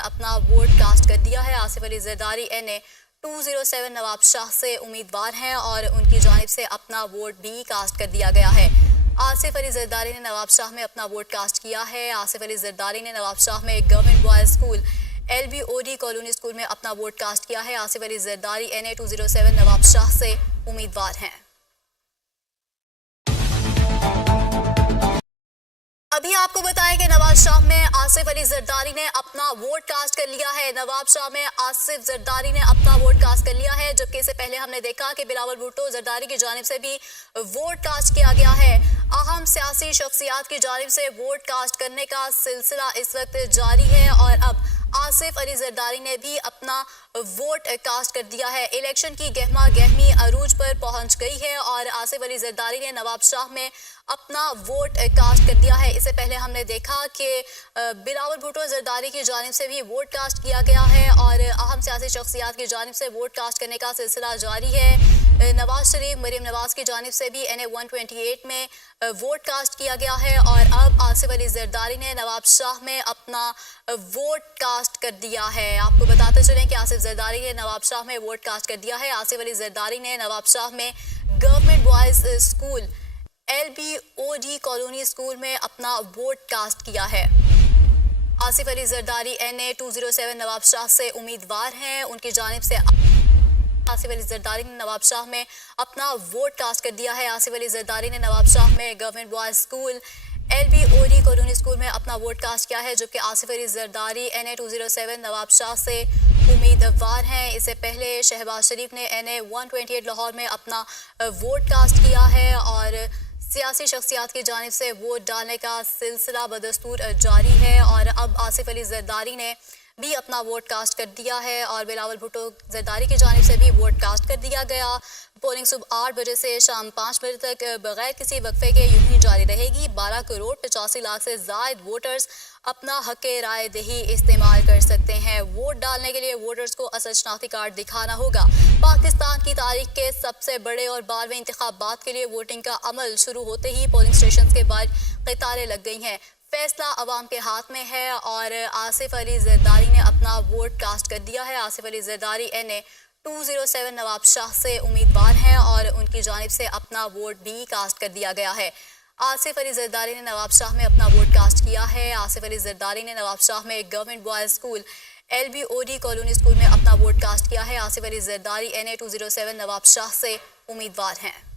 अपना vote cast कर दिया है। आसिफ अली जरदारी NA 207 नवाब शाह से उम्मीदवार हैं और उनकी जानिब से अपना वोट भी कास्ट कर दिया गया है। आसिफ अली जरदारी ने नवाब शाह में अपना वोट कास्ट किया है। आसिफ अली जरदारी ने नवाब शाह में government boys school LBOD colony school में अपना वोट कास्ट किया है। आसिफ अली जरदारी NA 207 नवाब शाह से उम्मीदवार हैं। अभी आपको बताएं कि नवाब शाह में आसिफ अली जरदारी ने अपना वोट कास्ट कर लिया है। नवाब शाह में आसिफ जरदारी ने अपना वोट कास्ट कर लिया है, जबकि इससे पहले हमने देखा कि बिलावल भुट्टो जरदारी की जानिब से भी वोट कास्ट किया गया है। अहम सियासी शख्सियात की जानिब से वोट कास्ट करने का सिलसिला इस वक्त जारी है और अब आसिफ अली जरदारी ने भी अपना वोट कास्ट कर दिया है। इलेक्शन की गहमा गहमी अरूज पर पहुंच गई है और आसिफ अली जरदारी ने नवाब शाह में अपना वोट कास्ट कर दिया है। इससे पहले हमने देखा कि बिलावल भुट्टो जरदारी की जानिब से भी वोट कास्ट किया गया है और अहम सियासी शख्सियात की जानिब से वोट कास्ट करने का सिलसिला जारी है। नवाज शरीफ, मरीम नवाज की जानिब से भी NA 128 में वोट कास्ट किया गया है और अब आसिफ अली जरदारी ने नवाब शाह में अपना वोट कास्ट कर दिया है। आपको बताते चलें कि आसिफ जरदारी ने नवाब शाह में वोट कास्ट कर दिया है। आसिफ अली जरदारी ने नवाब शाह में government boys school LBOD colony school में अपना वोट कास्ट किया है। आसिफ अली जरदारी NA 207 नवाब शाह से उम्मीदवार हैं। उनकी जानिब से आसिफ अली जरदारी ने नवाब शाह में अपना वोट कास्ट कर दिया है। आसिफ अली जरदारी ने नवाब शाह में government boys school LBOD colony school में अपना वोट कास्ट किया है, जबकि आसिफ अली जरदारी NA 207 नवाब शाह से उम्मीदवार हैं। इससे पहले शहबाज शरीफ ने NA 128 लाहौर में अपना वोट कास्ट किया है और सियासी शख्सियात की जानिब से वोट डालने का सिलसिला बदस्तूर जारी है और अब आसिफ अली जरदारी ने भी अपना वोट कास्ट कर दिया है और बिलावल भुट्टो जरदारी की जानिब से भी वोट कास्ट कर दिया गया। पोलिंग सुबह 8 बजे से शाम 5 बजे तक बगैर किसी वक्फे के यूं ही जारी रहेगी। 12 करोड़ 85 लाख से ज़ायद वोटर्स अपना हक राय दही इस्तेमाल कर सकते हैं। वोट डालने के लिए वोटर्स को असल शनाख्ती कार्ड दिखाना होगा। पाकिस्तान की तारीख के सबसे बड़े और 12वें इंतखाबात के लिए वोटिंग का अमल शुरू होते ही पोलिंग स्टेशन के बाद कतारें लग गई हैं। फैसला अवाम के हाथ में है और आसिफ अली जरदारी ने अपना वोट कास्ट कर दिया है। आसिफ अली जरदारी NA 207 नवाब शाह से उम्मीदवार हैं और उनकी जानिब से अपना वोट भी कास्ट कर दिया गया है। आसिफ अली जरदारी ने नवाब शाह में अपना वोट कास्ट किया है। आसिफ अली जरदारी ने नवाब शाह में government boys school LBOD colony school में अपना वोट कास्ट किया है। आसिफ अली जरदारी NA 207 नवाब शाह से उम्मीदवार हैं।